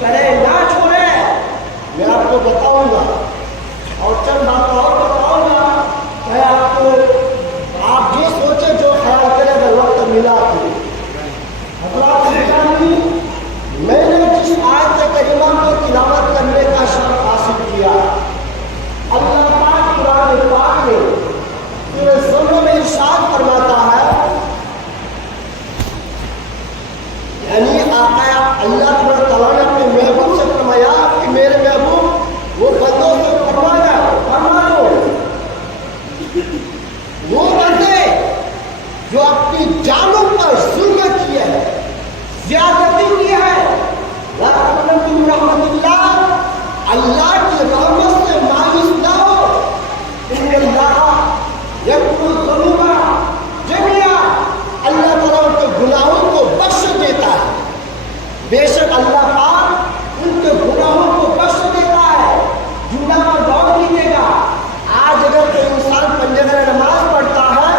کرے نہ چھوڑے. میں آپ کو بتاؤں گا اور چند بندے اگر نماز پڑھتا ہے،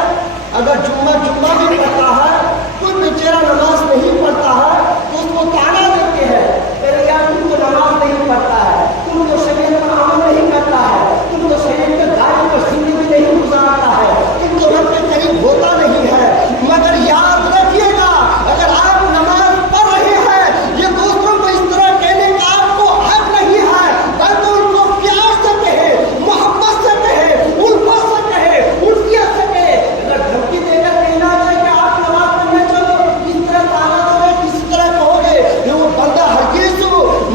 اگر جمعہ بھی پڑھتا ہے، کوئی بیچارہ نماز نہیں پڑھتا ہے تو اس کو تانا دیتے ہیں، ارے یار تم تو نماز نہیں پڑھتا ہے، تم تو شریعت پر عمل نہیں کرتا ہے، تم تو شریعت کے دائرے پر زندگی نہیں گزارتا ہے، تم تو رب کے قریب ہوتا نہیں ہے۔ مگر یاد رکھیے گا، اگر آپ نماز پڑھ رہے ہیں، یہ دوسروں کو اس طرح کہنے کا آپ کو حق نہیں ہے، بلکہ ان کو پیار سے کہے، محبت سے کہے، الفت سے کہے، الفیت سے کہے۔ اگر دھمکی دے کر کہنا ہے کہ آپ نماز پڑھنے چلو، اس طرح تانا دو گے، کس طرح کہو گے، کہ وہ بندہ ہرگز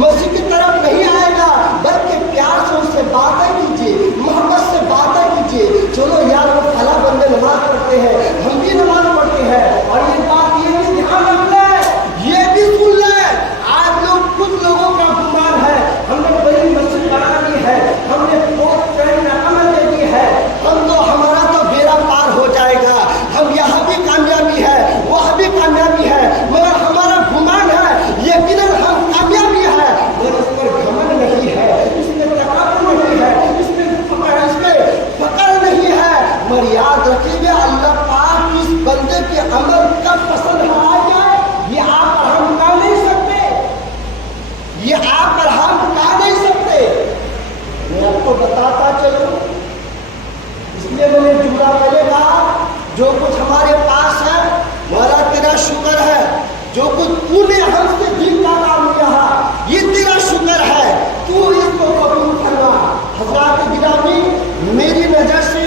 مسیح کی طرف نہیں آئے گا، بلکہ پیار سے ان سے باتیں کیجیے، محبت سے باتیں کیجیے۔ چلو یار وہ فلاں بندے نماز پڑھتے ہیں، ہم بھی نماز پڑھتے ہیں، اور یہ بات یہ بھی دھیان رکھ لیں، یہ بھی سن لیں، آج لوگ کچھ لوگوں کا گمان ہے ہم نے بڑی مسجد بنا لی ہے، ہم نے بہت بڑی رقم دے دی ہے، ہمارا تو بیڑا پار ہو جائے گا، ہم یہاں بھی کامیابی ہے، وہاں بھی کامیابی ہے، مگر ہمارا گمان ہے یقیناً ہم کامیابی ہے، مگر اس پر گھمنڈ نہیں ہے، اس میں تکبر نہیں ہے، اس میں فخر نہیں ہے۔ مگر یاد رکھیے گا اللہ پاک اس بندے کے عمل کا پسند آ جائے، یہ آپ اور ہم کہہ نہیں سکتے، یہ آپ اور ہم کہہ نہیں سکتے۔ میں آپ کو بتاتا چلوں، اس لیے میں نے جملہ پہلے کہا، جو کچھ ہمارے پاس ہے مولا تیرا شکر ہے، جو کچھ تو نے ہم سے دل کا کام کیا یہ تیرا شکر ہے، تو اس کو قبول کرنا۔ حضرات گرامی، میری نظر سے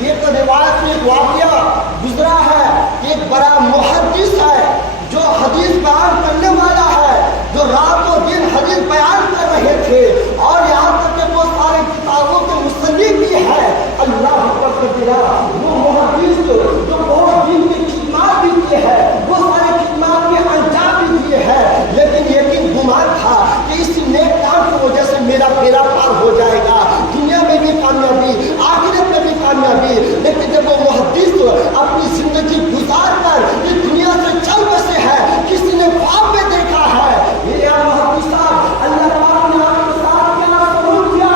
یہ تو روایت میں ایک واقعہ گزرا ہے، ایک بڑا محدث ہے جو حدیث بیان کرنے والا ہے، جو رات و دن حدیث بیان کر رہے تھے، اور یہاں تک کہ وہ سارے کتابوں کے مصنف بھی ہے، اللہ اکبر کبیرہ، وہ محدث جو بہت دن کی خدمات بھی کیے ہیں، وہ سارے خدمات کے انجام بھی دیے ہیں، لیکن یقین گمان تھا کہ اس نیک کام کی وجہ سے میرا بیڑا پار ہو جائے گا، دنیا میں بھی کامیابی، آخرت میں بھی کامیابی۔ لیکن جب وہ محدث اپنی زندگی گزار کر اس دنیا سے چل بسے ہے، کسی نے خواب میں دیکھا ہے، یہ محدث صاحب اللہ تعالیٰ نے آپ کے ساتھ کیا سلوک کیا،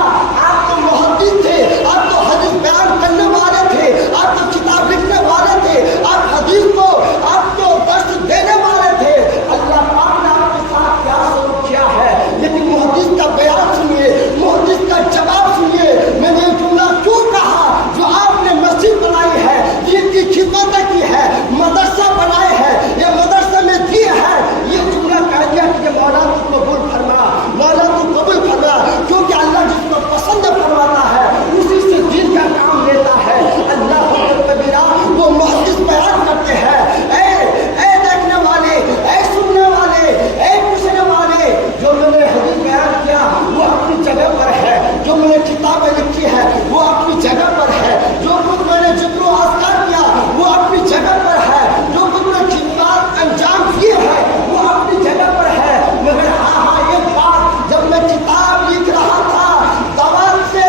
آپ تو محدث تھے، آپ تو حدیث بیان کرنے والے تھے، آپ تو کتاب لکھنے والے تھے، آپ حدیث کو آپ کو درس دینے والے تھے، اللہ پاک نے آپ کے ساتھ کیا سلوک کیا ہے۔ لیکن محدث کا بیان سنیے، محدث کا جواب سنیے، میں نے جملہ کیوں کہا، جو آپ نے مسجد بنائی ہے، دین کی خدمت کی ہے، مدرسہ بنائے ہے، یہ مدرسہ میں دی ہے، یہ جملہ کہہ دیا کہ یہ مولا تو قبول فرما، مولا تو قبول فرما، کیونکہ اللہ جس کو پسند فرماتا ہے اسی سے دین کا کام لیتا ہے۔ اللہ کبیرہ، وہ محدث بیان کرتے ہیں، اے دیکھنے والے، اے سننے والے، اے پوچھنے والے، جو میں نے حدیث بیان کیا وہ اپنی جگہ پر ہے، جو میں نے کتابیں لکھی ہے وہ اپنی جگہ پر ہے، جو کچھ میں نے ذکر و اذکار کیا وہ اپنی جگہ پر ہے، جو کچھ میں نے خدمات انجام دیے ہیں وہ اپنی جگہ پر ہے۔ مگر ہاں ایک بات، جب میں کتاب لکھ رہا تھا دوام سے،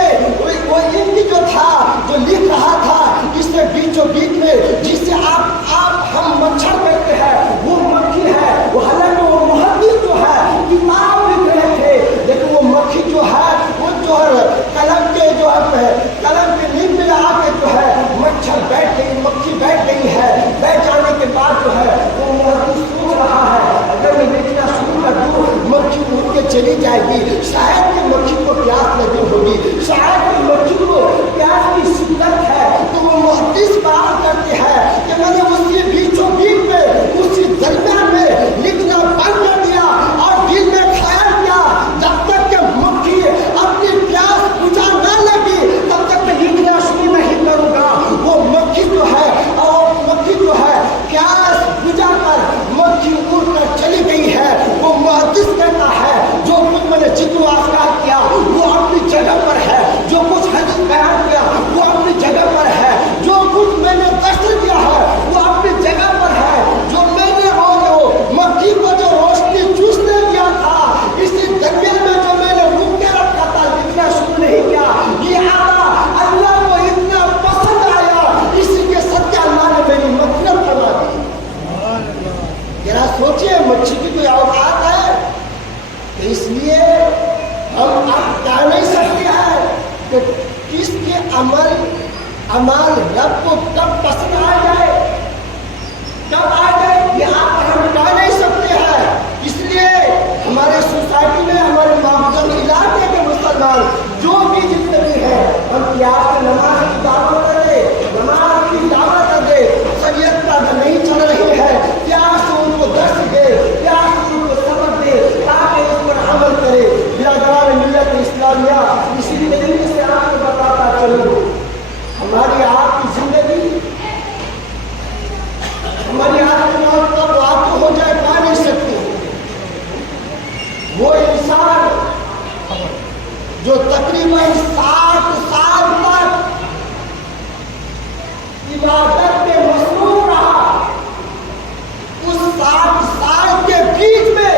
وہ انک جو تھا جو لکھ رہا تھا، اس سے بیچوں بیچ میں جس سے آپ ہم مچھر کہتے ہیں وہ مکھی ہے، وہ حالانکہ وہ محدث جو ہے کتاب لکھ رہے تھے، لیکن وہ مکھی جو ہے وہ جو ہے قلم کے نیند میں آ کے جو ہے مچھر بیٹھ گئی، مکھی بیٹھ گئی ہے، بیٹھ جانے کے بعد جو ہے وہ محدث سوچ رہا ہے اگر میں لکھنا شروع کر دوں مکھی اڑ کے چلی جائے گی، شاید کہ مکھی کو پیاس لگی ہوگی، شاید کہ مکھی کو پیاس کی شدت ہے، تو وہ محدث بات کرتے ہیں کہ میں نے اسی بیچوں بیچ میں اسی درمیان میں لکھنا بند کر دیا اور دل میں خیال کیا جب تک کہ مکھی اپنی پیاس بجھا نہ لگی تب تک میں لکھنا شروع نہیں کروں گا۔ وہ مکھی جو ہے پیاس بجھا کر مکھی اڑ کر چلی گئی ہے۔ وہ محدث کہتا ہے جو کچھ میں نے ذکر و اذکار کیا وہ اپنی جگہ پر ہے، جو کچھ حدیث بیان کیا وہ اپنی جگہ پر ہے، جو کچھ میں نے درس دیا ہے وہ اپنی جگہ پر ہے، جو میں نے مکھی کو جو روشنی چوسنے دیا تھا اسی درمیان میں جو میں نے روک کے رکھا تھا لکھنا شروع نہیں کیا، یہ آتا اللہ کو اتنا پسند آیا، اسی کے صدقے اللہ نے میری مغفرت فرما دی۔ ذرا سوچئے مچھی کی کوئی اوقات ہے، تو اس لیے ہم اب کہہ نہیں سکتے ہیں کہ کس کے عمل अमाल रब को कब पसंद आ जाए, कब आ जाए, ये आप हम कह नहीं सकते हैं। इसलिए हमारे सोसाइटी में, हमारे मामूजन इलाके के मुसलमान जो भी जितने भी हैं, हम प्यार से नमाज की दावत करें, नमाज की दावत करें। शरीयत का अगर नहीं चल रही है, प्यार से उनको दर्श दे, प्यार से उनको सबक दे, ताकि उस पर अमल करे। बिरादरान मिल्लत इस्लामिया, इसी तरीके से आपको बताता चलूं, हमारी आपकी जिंदगी, हमारी आपकी मौत कब आपको हो जाए पा नहीं सकती। वो इंसान जो तकरीबन 60 साल तक इबादत में मसरूफ रहा, उस 60 साल के बीच में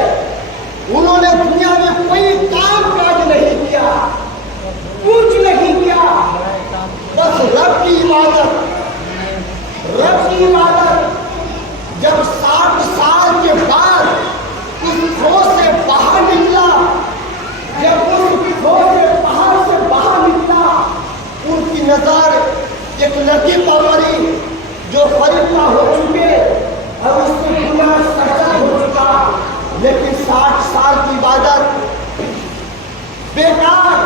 उन्होंने दुनिया में कोई काम काज नहीं किया, कुछ नहीं किया, बस रब की इबादत, रब की इबादत। जब 60 साल के बाद उस खो से बाहर निकला, जब उस खो से पहाड़ से बाहर निकला, उनकी नजर एक लड़की पर पड़ी जो फरिश्ता हो चुके और उसके गुनाह सजा हो चुका, लेकिन 60 साल की इबादत बेकार,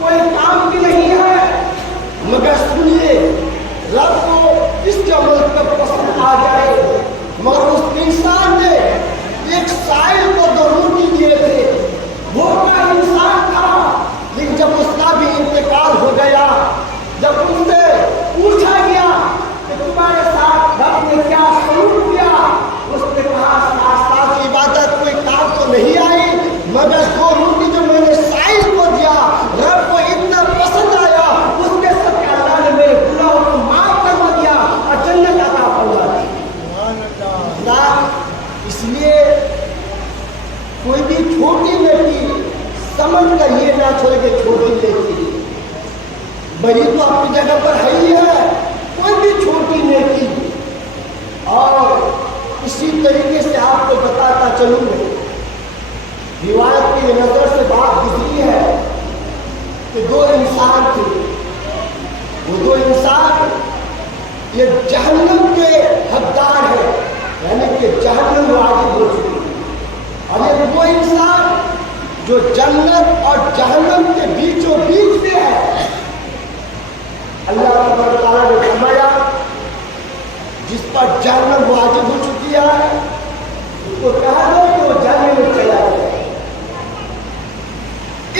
कोई काम की नहीं है। मगर सुनिए, रब को इसके अमल पर पसंद आ जाए। मगर उस इंसान ने एक साइल को 2 रोटी दिए थे, वो का इंसान था, लेकिन जब उसका भी इंतकाल हो गया, जब उनसे पूछा गया कि तुम्हारे साथ रब ने क्या सलूक किया, उसने कहा 60 साल की इबादत कोई काम तो नहीं आई, मगर 2 रोटी जो मैंने साइल को दिया, रब को इतना पसंद आया, उसके सबके अल्लाह ने मेरे गुनाहों को माफ करवा दिया और जन्नत अता फरमा दी। इसलिए कोई भी छोटी नेकी समझ कर ये ना छोड़ के छोटी नेकी, बड़ी तो अपनी जगह पर है ही है, कोई भी छोटी नेकी। और इसी तरीके से आपको बताता चलूँ, रिवायत की नजर से बात गुजरी है कि 2 इंसान थे, वो 2 इंसान ये जहन्नम के हकदार है, यानी कि जहन्नम वाजिब हो चुकी है, और ये 2 इंसान जो जन्नत और जहन्नम के बीचों बीच में है। अल्लाह ताला ने फरमाया, जिस पर जहन्नम वाजिब हो चुकी है उसको कहा दो कि वो जहन्नम में चला जाए।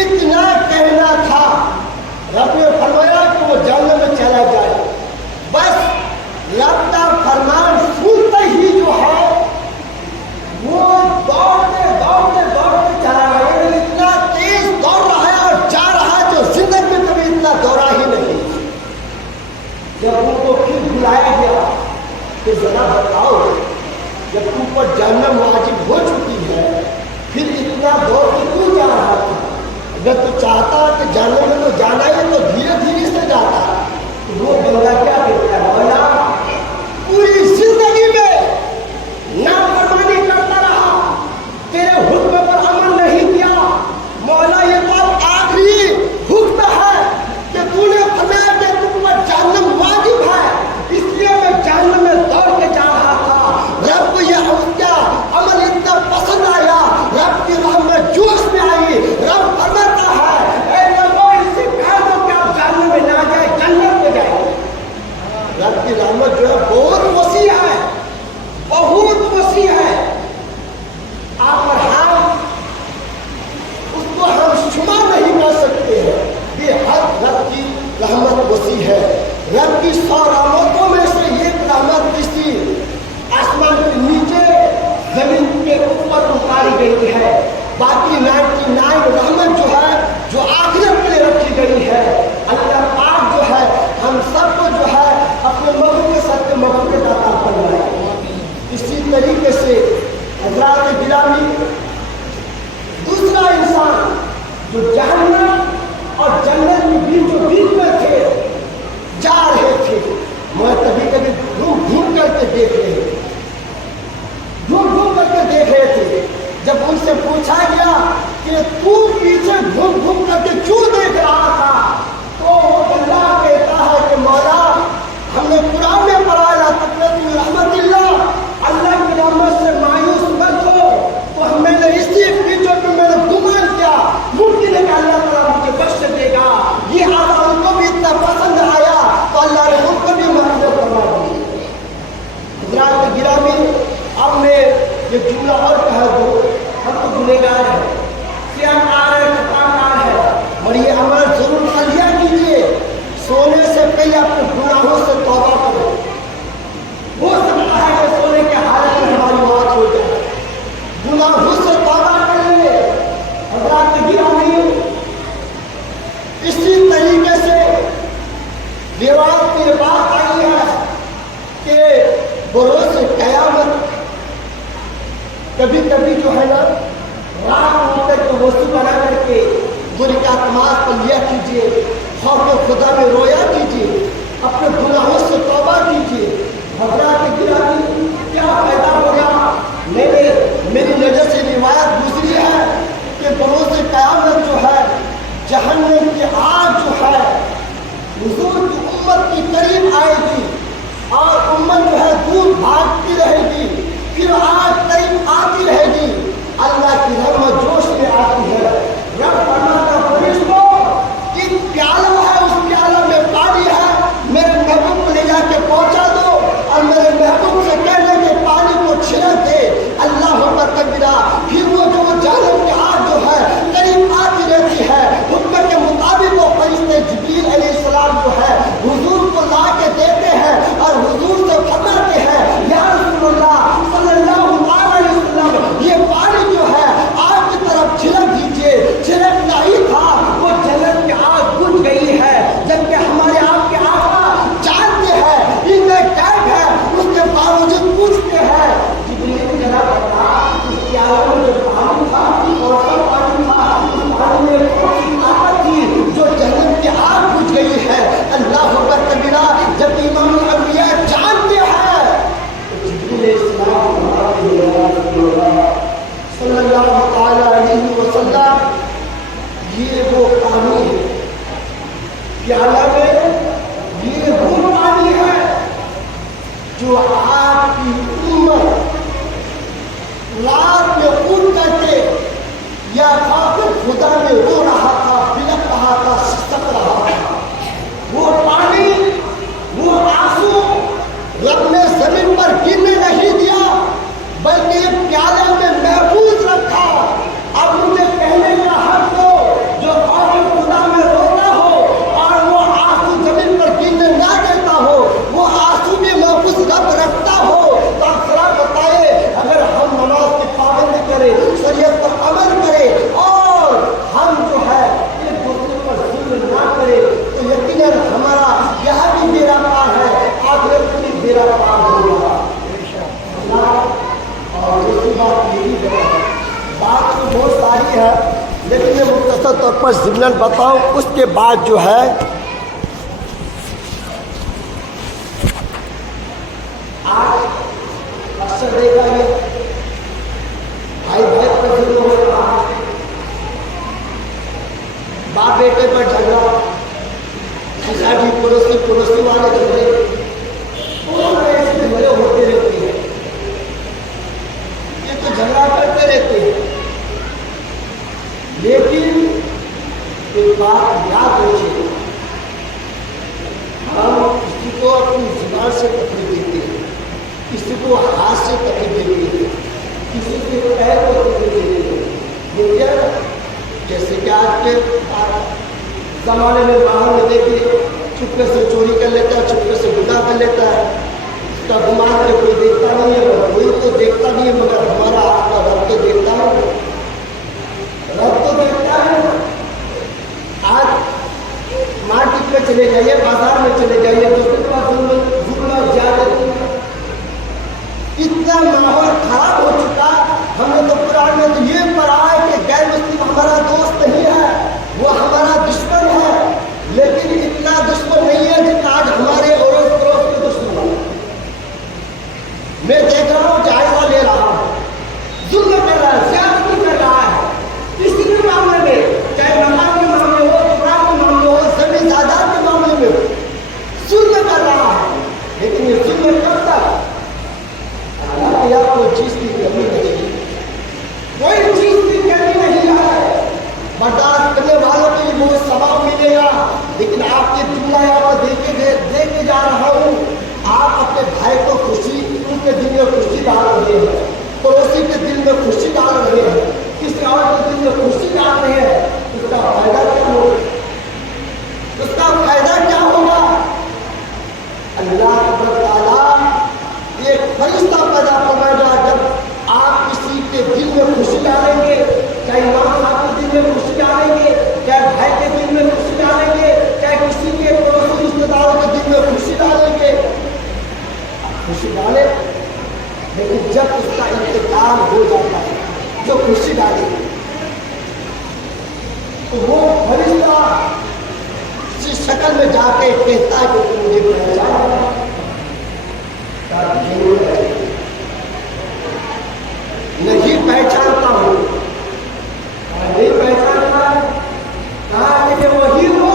इतना कहना था, रब ने फरमाया कि वो जहन्नम में चला जाए। बस रब का फरमान सुनते ही जो है वो दौड़ते दौड़ते दौड़ते चला रहा है, इतना तेज दौड़ रहा है और जा रहा है जो जिंदगी में कभी इतना दौड़ा ही नहीं। जब उनको फिर बुलाया गया कि जरा बताओ, जब तुम पर जहन्नम वाजिब हो चुकी है, फिर इतना दौड़ के क्यों जा रहा था? अगर तू चाहता कि जहन्नम में तो जाना ही तो धीरे धीरे से जाता। तो वो बंदा क्या कहता है, मौला पूरी जिंदगी में नाफरमानी करता रहा, तेरे हुक्म पर अमल नहीं किया, मौला ये तो आखिरी हुक्म है कि तूने फरमाया कि तुम पर जहन्नम वाजिब है, इसलिए मैं जहन्नम में दौड़ के जा रहा था। रब को यह क्या अमल इतना पसंद आया, रब की रहमत जोश में आई। रब फरमाता है, ऐ लोगों इसे कह दो कि आप जहन्नम में ना जाए, जन्नत में जाए। रब की रहमत जो है बहुत वसी है, बहुत वसी है। आप हम उसको हम शुमार नहीं कर सकते हैं, बेहद रब की रहमत वसी है। रब की 100 रहमतों में से एक रहमत किसी आसमान के नीचे जमीन के ऊपर उतारी गई है, बाकी 99 रहमत जो है जो आखिरत के लिए रखी गई है। अल्लाह पाक जो है हम सबको जो है अपने मबू के साथ मबू के दाता फरमाए। इसी तरीके से हज़रात गिरामी, दूसरा इंसान जो जहन्नम और जन्नत के बीचों बीच में थे, जा रहे थे, मैं कभी कभी घूम घूम करके देख रहे थे, घूम घूम करके देख रहे थे। जब उनसे पूछा गया कि तू पीछे घूम घूम करके क्यों देख रहा था, तो वो बंदा कहता है कि मौला रिवायत में बात आई है कि बरोज़ क़यामत कभी कभी जो है ना रात होकर के वस्तु बना करके बुरी का तमाश पर लिया कीजिए, खौफ खुदा में रोया कीजिए, अपने गुनाहों से तौबा कीजिए। घबरा के गिरा क्या फायदा होगा? मेरी नजर से रिवायत गुजरी है कि बरोज़ क़यामत जो है जहन्नम की आग जो है हुजूर की उम्मत के करीब आएगी और उम्मत जो है दूर भागती रहेगी, फिर आग करीब आती रहेगी। अल्लाह की रहमत जोश में आती है। रब फरमाता है फरिश्तों, एक प्याला है, उस प्याला में पानी है, मेरे महबूब को ले जाके पहुंचा दो और मेरे महबूब से कहने के पानी को छिड़क दे। अल्लाह पर कबीरा। फिर वो जो जहन्नम की आग जो है करीब आती रहती है। हुक्म के मुताबिक वो फरिश्ते जिब्रील अलैहिस्सलाम जो है हुजूर को ला के देते हैं और हुजूर से फरमाते हैं या रसूलुल्लाह सल्लल्लाहु अलैहि वसल्लम, ये पानी जो है आग की तरफ छिड़क दीजिए। छिड़कना ही था, वो जन्नत की आग बुझ गई है। जबकि हमारे आपके आका जानते हैं इनमें कैद है, उसके बावजूद पूछते हैं जिब्रील जरा बता इस प्याले में जो पानी था कौन सा पानी था? उस पानी में कौन सी ताकत थी जो जन्नत की आग बुझ गई है? अल्लाह अकबर कबीरा। जब इमाम अम्बिया जानते हैं तो जिब्रील सल्लल्लाहु अलैहि वसल्लम, ये वो पानी है प्याला में, ये वो पानी है जो आपकी उम्मत रात में उठ करके या खातिर खुदा में रो रहा था, बिलक रहा था, सिसक रहा था। वो पानी, वो आंसू रब ने जमीन पर गिरने नहीं दिया, बल्कि एक प्याले में महफूज रखा। अब मुझे कहने का हक हो जो खातिर खुदा में रोता हो और वो आंसू जमीन पर गिरने ना देता हो, वो आंसू भी महफूज रब रखता हो। तो आप जरा बताए, अगर हम नमाज की पाबंदी करें, शरीयत पर अमल करें और हम जो है एक दूसरे पर जुल्म ना करें, तो यकीनन हमारा यह भी बेड़ा पार है, आखिरत भी बेड़ा पार होगा। और दूसरी बात ये भी है, बात तो बहुत सारी है, लेकिन मैं मुख्तसर तौर पर ज़िम्नन बताऊं। उसके बाद जो है आज अक्सर देखा ये भाई भाई पर जुल्म हो रहा है, बाप बेटे पर झगड़ा, खिलाड़ी पड़ोसी पड़ोसी वाले झगड़े, और ऐसे झगड़े होते रहते हैं। ये तो झगड़ा करते रहते हैं, लेकिन एक बात याद रखिए, हम किसी को अपनी जुबान से तकलीफ देते हैं, किसी को हाथ से तकलीफ देते हैं, किसी के पैर को तकलीफ देते हैं। लेकिन जैसे कि आज के ज़माने में बाहर में देखिए, चुपके से चोरी कर लेता है, चुपके से गुनाह कर लेता है, उसका गुमान के कोई देखता नहीं है, कोई तो देखता नहीं है, मगर हमारा आपका रब तो देखता है, रब तो देखता है। आज मार्केट में चले जाइए, बाजार में चले जाइए, दूसरे का जुल्म ज्यादा, इतना माहौल खराब हो चुका। हमने तो कुरान में तो ये पढ़ा है कि गैर मुस्लिम हमारा दोस्त नहीं है, वो हमारा दुश्मन है। लेकिन इतना दुश्मन नहीं है जितना आज हमारे अड़ोस पड़ोस के दुश्मन है। मैं देख रहा हूँ, जायजा ले रहा हूँ, जुल्म कर रहा है, ज्यादती कर रहा है, किसी भी मामले में, चाहे नमाज के मामले हो, कुरान के मामले हो, जमीन जायदाद के मामले में हो, जुल्म कर रहा है। लेकिन ये जुल्म कब तक? अल्लाह कोई चीज की कमी नहीं, कोई चीज की कमी नहीं है। बर्दाश्त करने वालों को ये बहुत सवाब मिलेगा। लेकिन आपके जुमला यहाँ पर देखे जा रहा हूँ, आप अपने भाई को खुशी, उनके दिल में खुशी डाल रहे हैं, पड़ोसी के दिल में खुशी डाल रहे हैं, किसी और के दिल में खुशी डाल रहे हैं, उसका फायदा क्या होगा? उसका फायदा क्या होगा? अल्लाह ताला एक फरिश्ता पैदा फरमाएगा, जब आप किसी के दिल में खुशी डालेंगे, चाहे इमाम साहब के दिल में खुशी डालेंगे, चाहे भाई के दिल में खुशी डालेंगे, चाहे किसी के पड़ोसी रिश्तेदारों के خوشی ڈالے، لیکن جب اس کا انتقال ہو جاتا ہے جو خوشی ڈالے تو وہ فرشتہ اسی شکل میں جا کے کہتا ہے کہ تم مجھے پہچانا، نہیں پہچانتا ہوں، نہیں پہچانتا، کہا کہ وہی ہو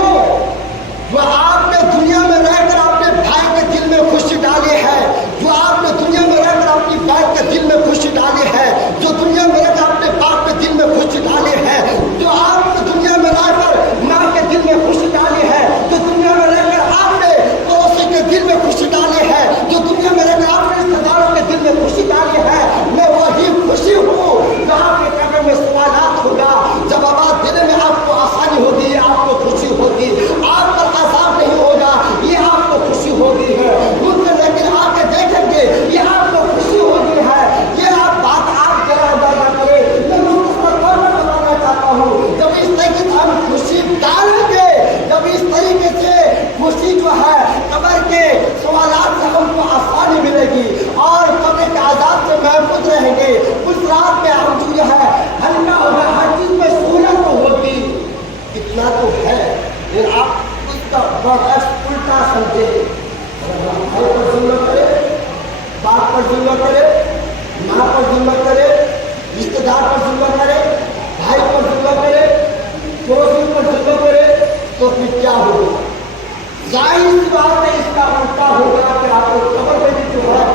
جو آپ نے دنیا میں رہ کر اپنے بھائی کے دل میں خوشی ڈالی ہے، جو آپ نے دنیا میں رہ کر اپنی بہن کے دل میں خوشی ڈالی ہے، جو دنیا میں رہ کر اپنے باپ کے دل میں خوشی ڈالی ہے، جو آپ نے دنیا میں رہ کر ماں کے دل میں خوشی ڈالی ہے، جو دنیا میں رہ کر آپ نے پڑوسی کے دل میں خوشی ڈالی ہے، جو دنیا میں رہ کر آپ نے رشتے داروں کے دل میں خوشی ڈالی ہے، میں وہی خوشی ہوں جہاں کے قبر میں سوالات ہوگا، جوابات دینے میں آپ کو آسانی ہوگی، آپ کو خوشی ہوگی، آپ پر عذاب نہیں ہوگا، یہ آپ کو خوشی ہوگی ہے، لیکن آ کے دیکھیں گے یہ آپ کو خوشی ہوگی ہے، یہ آپ بات آپ ذرا اندازہ کریں، میں مختصر طور پر بتانا چاہتا ہوں، جب اس طریقے سے ہم خوشی ڈالیں گے، جب اس طریقے سے خوشی جو ہے قبر کے سوالات سے ہم کو آسانی ملے گی اور قبر کے عذاب سے محفوظ رہیں گے، اس رات میں ہم جو ہے ہلکا ہوگا، ہر چیز میں سہولت تو ہوگی، اتنا تو ہے، لیکن آپ اس کا برعکس الٹا سمجھے، اگر ہم بھائی پر ظلم کرے، باپ پر ظلم کرے، ماں پر ظلم کرے، رشتے دار پر ظلم کرے، بھائی پر ظلم کرے، پڑوسی پر ظلم کرے، تو پھر کیا ہوگا؟ ظاہر سی بات ہے اس کا الٹا ہوگا کہ آپ کو قبر میں بھی جو ہے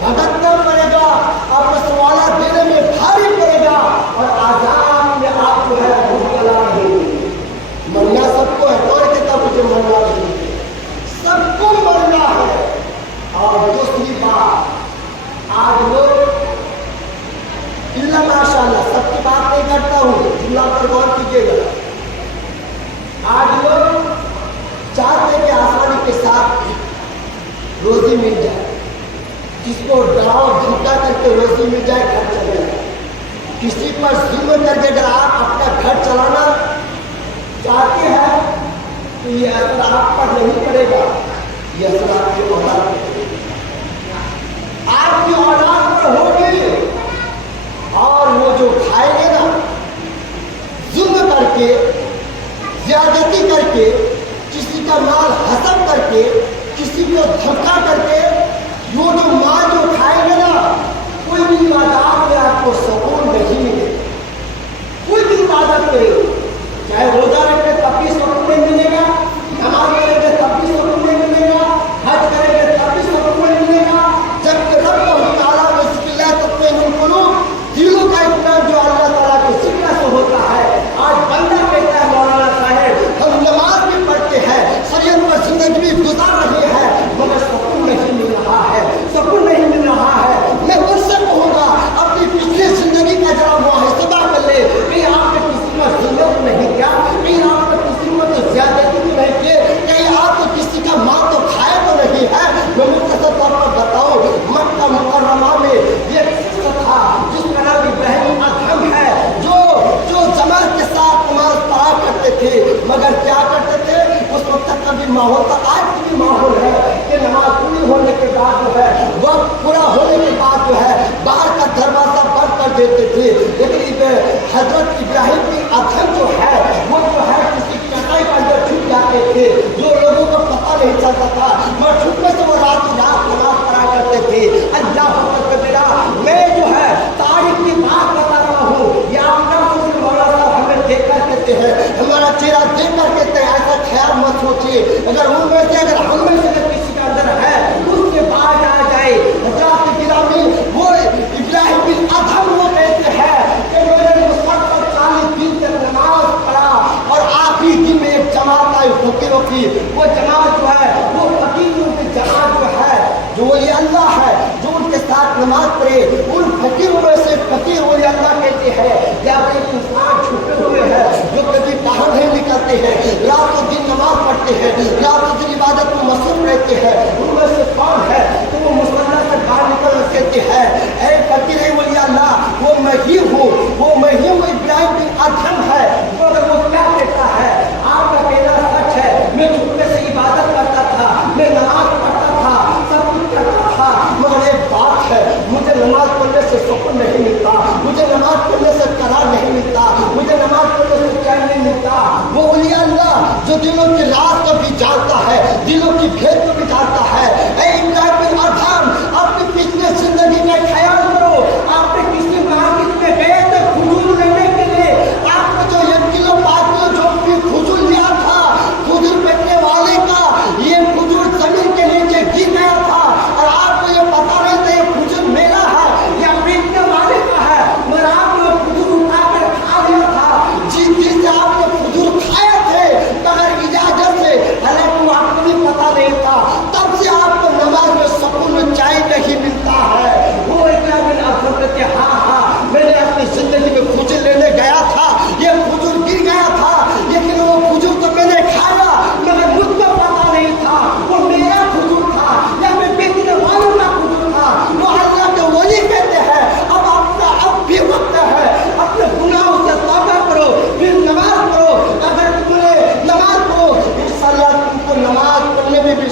بھٹکنا پڑے گا، آپ کو سوالات دینے میں بھاری پڑے گا اور عذاب میں آپ جو ہے مبتلا رہیں گے۔ مرنا سب کو ہے، کوئی کہتا مجھے مرنا نہیں ہے، سب کو مرنا ہے۔ اور دوسری بات، آج لوگ اللہ ماشاء اللہ سب کی بات نہیں کرتا ہوں، جملہ پر غور کیجیے گا، آج لوگ چاہتے کہ آسانی کے ساتھ روزی مل جائے، جس کو ڈراؤ دھمکا کر کے روزی مل جائے، گھر چل جائے، کسی پر ظلم کر کے اگر آپ اپنا گھر چلانا چاہتے ہیں تو یہ اثر آپ پر نہیں پڑے گا، یہ اثر آپ کی اولاد پر پڑے گا، آپ کی اولاد پر ہوگی، اور وہ جو کھائیں گے نا ظلم کر کے، زیادتی کر کے، کسی کا مال حسب کر کے، کسی کو دھمکا کر کے، وہ جو مال جو کھائیں گے نا، کوئی بھی عبادات میں آپ کو سکون نہیں ملے، کوئی بھی عبادت کرے، چاہے روزہ رکھے تب بھی سکون نہیں ملے گا، نماز کریں گے تب بھی سکون نہیں ملے گا، حج کریں گے تب بھی سکون نہیں ملے گا، جبکہ رب تعالیٰ بسم اللہ تطمئن القلوب، دلوں کا اطمینان جو اللہ تعالیٰ کے ذکر سے ہوتا ہے۔ آج بندہ کہتا ہے مولانا صاحب ہم نماز بھی پڑھتے ہیں، شریعت پر زندگی بھی گزار رہی ہے، مگر سکون نہیں مل رہا ہے، سکون نہیں مل رہا ہے۔ میں ان سے کہوں گا اپنی پچھلی زندگی کا ذرا محاسبہ کر لے، کہیں آپ نے کسی کا ظلم تو نہیں کیا، کہیں آپ نے کسی کو تو زیادتی تو نہیں کی، کہیں آپ کو کسی کا مال تو کھایا تو نہیں ہے۔ میں مختصر طور پر بتاؤں، مکہ مکرمہ میں یہ شخص تھا جس کا نام ابراہیم ادھم ہے، جو جماعت کے ساتھ نماز پڑھا کرتے تھے، مگر کیا کرتے تھے اس وقت تک کا بھی ماحول تھا، آج بھی ماحول ہے کہ نماز پوری ہونے کے بعد جو ہے وقت پورا ہونے کے بعد جو ہے باہر کا دروازہ بند کر دیتے تھے، لیکن حضرت ابراہیم کی ادھم جو ہے وہ جو ہے کسی چٹائی کے اندر چھپ جاتے تھے، جو لوگوں کو پتہ نہیں چلتا تھا، مگر چھپنے سے وہ رات نماز پڑھا کرتے تھے۔ اللہ کبیرہ، میں جو ہے تاریخ کی بات بتا رہا ہوں، یا ہمیں دیکھ کر کہتے ہیں، ہمارا چہرہ دیکھ کر کہتے ہیں، ایسا خیال مت سوچیے، اگر ان میں سے اگر ہم میں سے کسی کے اندر ہے اس سے باہر آ جائے۔ حضرات گرامی، وہ ابراہیم بن ادھم وہ کہتے ہیں کہ میں نے مسلسل 40 دن تک نماز پڑھا اور آخری دن میں ایک جماعت آئی فقیروں کی، وہ جماعت جو ہے وہ فقیروں کی جماعت جو ہے، جو ولی اللہ ہے، جو ان کے ساتھ نماز پڑھے، ان فقیروں میں سے فقیر ولی اللہ کہتے ہیں، یا ایک انسان چھپے ہوئے ہیں جو کبھی باہر نہیں نکلتے ہیں، رات و دن نماز پڑھتے ہیں، رات و دن عبادت میں مصروف رہتے ہیں، ان میں سے کون ہے تو وہ مسلح سے باہر نکل کہتے ہیں، اے فقیر ولی اللہ، وہ میں ہی ہوں، وہ میں ہی ہوں، ابراہیم بن ادھم ہے، مگر وہ کیا کہتا ہے، آپ کا کہنا سچ ہے، میں چھپے سے عبادت کرتا تھا، میں نماز پڑھتا تھا، سب کچھ کرتا تھا، مگر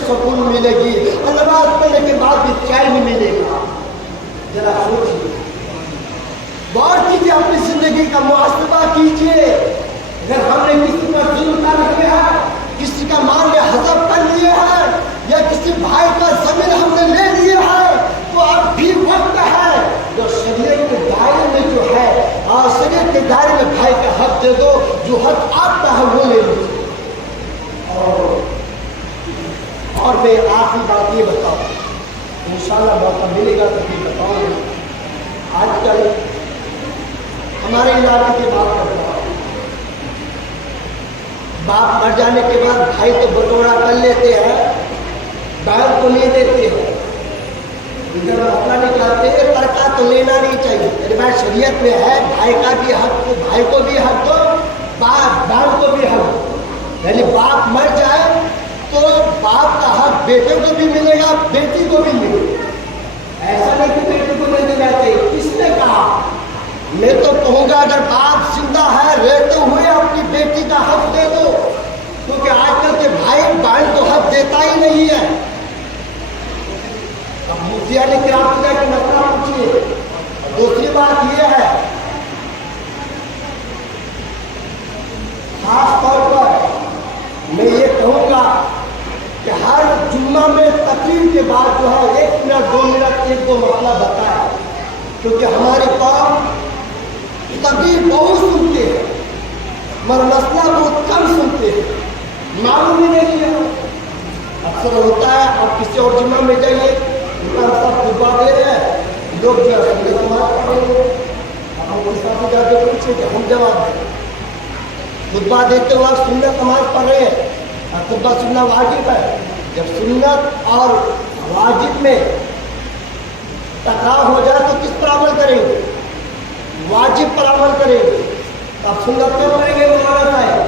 सुकून मिलेगी और नमाज पढ़ने के बाद भी चैन मिलेगा। जरा सोचिए, गौर कीजिए, अपनी जिंदगी का मुहासबा कीजिए। अगर हमने किसी पर जुल्म कर रहे हैं, किसी का माल में हजब कर लिए हैं, या किसी भाई का जमीन हमने ले लिया है, तो अब भी वक्त है जो शरीयत के दायरे में जो है, और शरीयत के दायरे में भाई का हक दे दो, जो हक आपका है वो ले लीजिए। और मैं आखिरी बात ये बताऊँ, इंशाल्लाह मौका मिलेगा तो भी बताऊँगा। आजकल हमारे इलाके की बात करता हूँ, बाप मर जाने के बाद भाई तो बटोरा कर लेते हैं, बहन को नहीं देते हैं। इधर मसला निकालते हैं, तरका तो लेना नहीं चाहिए। मेरे भाई शरीयत में है, भाई का भी हक को, भाई को भी हक दो, बहन को भी हक दो। यानी बाप मर जाए तो बाप का हक बेटे को भी मिलेगा, बेटी को भी मिलेगा। ऐसा नहीं कि बेटी को नहीं देना चाहिए। किसने कहा? मैं तो कहूँगा अगर बाप जिंदा है, रहते हुए अपनी बेटी का हक दे दो, क्योंकि आजकल के भाई बहन को हक देता ही नहीं है। अब मुफ्तिया ने क्या पूछा कि मसला पूछिए। दूसरी बात यह है, खास तौर पर मैं ये कहूँगा कि हर जुम्मा में तकरीर के बाद जो है 1 मिनट 2 मिनट 1-2 मसला बताए, क्योंकि हमारी कौम तकरीर बहुत सुनते हैं मगर मसला बहुत कम सुनते हैं, मालूम ही नहीं है। अक्सर होता है आप किसी और जुम्मा में जाइए, उनका सब खुतबा दे रहे हैं, लोग जो है संगे समाज पढ़ेंगे, हम उनके साथ जाके पूछे कि हम जवाब दें। खुतबा देते हुए आप सुन्नत नमाज पढ़ रहे हैं, और खुतबा सुनना वाजिब है। जब सुन्नत और वाजिब में टकराव हो जाए तो किस पर अमल करेंगे? वाजिब पर अमल करेंगे। तो आप सुन्नत में पढ़ेंगे मौलाना साहब,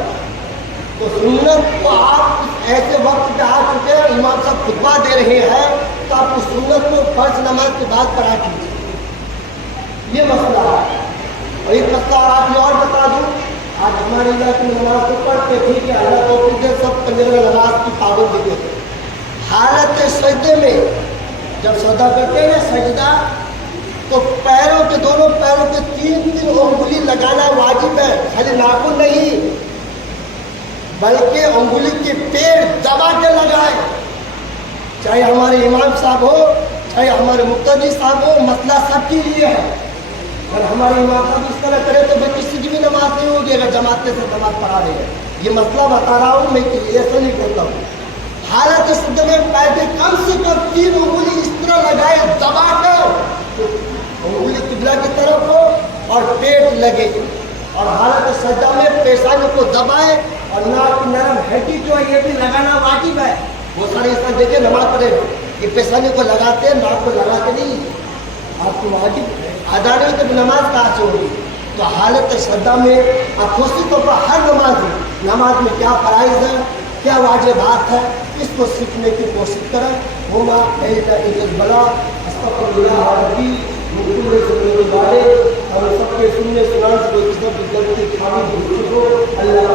तो सुन्नत को आप ऐसे वक्त पे आ चुके हैं, इमाम साहब खुतबा दे रहे हैं, तो आप उस सुन्नत को फर्ज नमाज के बाद पढ़ा कीजिए। ये मसला है। और एक मसला आप और बता दूँ, आज हमारे इलाके में नमाज तो पढ़ते, ठीक है, अल्लाह तौफीक दे, सब पंजरे में नमाज की पाबंदी देते। हालत सजदे में जब सजदा करते हैं सजदा, तो पैरों के, दोनों पैरों के 3-3 उंगली लगाना वाजिब है। खाली नाखून नहीं, बल्कि उंगली के पेड़ दबा के लगाए। चाहे हमारे इमाम साहब हो, चाहे हमारे मुक्तदी साहब हो, मसला सबके लिए है। अगर हमारे इमाम साहब इस तरह करे तो मैं किसी की भी नमाज नहीं होगी अगर जमात से नमाज पढ़ा रहे हैं। ये मसला बता रहा हूँ मैं, ऐसा नहीं करता हूँ। हालत सिद्ध में पैर के कम से कम 3 उंगली इस तरह लगाए दबा कर, उंगली किबला की तरफ हो और पेट लगे, और हालत सज्जा में पेशानी को दबाए, और नाक नरम हड्डी जो है ये भी लगाना वाजिब है। वो सारे इस तरह देखिए नमाज पढ़े, ये पेशानी को लगाते हैं, नाक को लगाते नहीं, आपको वाजिब अदा नहीं तो नमाज कहाँ से होगी? तो हालत सज्जा में आप खुशी तौर पर हर नमाज में क्या फराइज है, क्या वाजिबात है, इसको सीखने की कोशिश करें। होगा बड़ा वाले और सबके सुनने सुनाने से कोई किस्म की गलती खामी भूल हो, अल्लाह